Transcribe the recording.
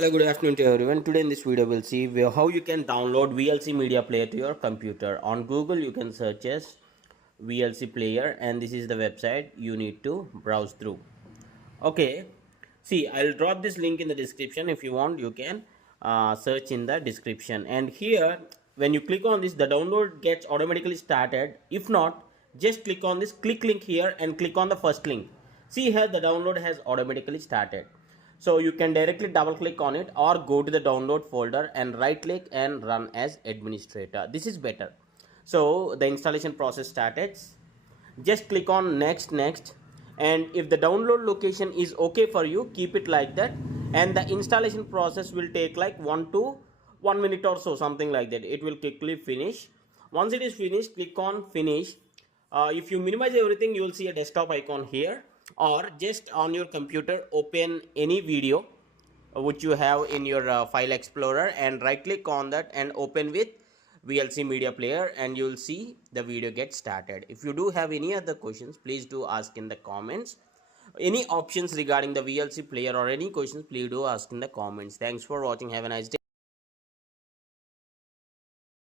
Hello, good afternoon to everyone. Today in this video we'll see how you can download VLC media player to your computer. On Google you can search as VLC player and this is the website you need to browse through. Okay, see, I'll drop this link in the description. If you want you can search in the description, and here when you click on this the download gets automatically started. If not, just click on this click link here and click on the first link. See here the download has automatically started. So you can directly double click on it or go to the download folder and right click and run as administrator. This is better. So the installation process started. Just click on next, and if the download location is okay for you, keep it like that, and the installation process will take like 1 minute or so, something like that. It will quickly finish. Once it is finished, click on finish. If you minimize everything, you will see a desktop icon here, or just on your computer open any video which you have in your file explorer and right click on that and open with VLC media player, and you will see the video get started. If you do have any other questions, please do ask in the comments. Any options regarding the VLC player or any questions, please do ask in the comments. Thanks for watching. Have a nice day.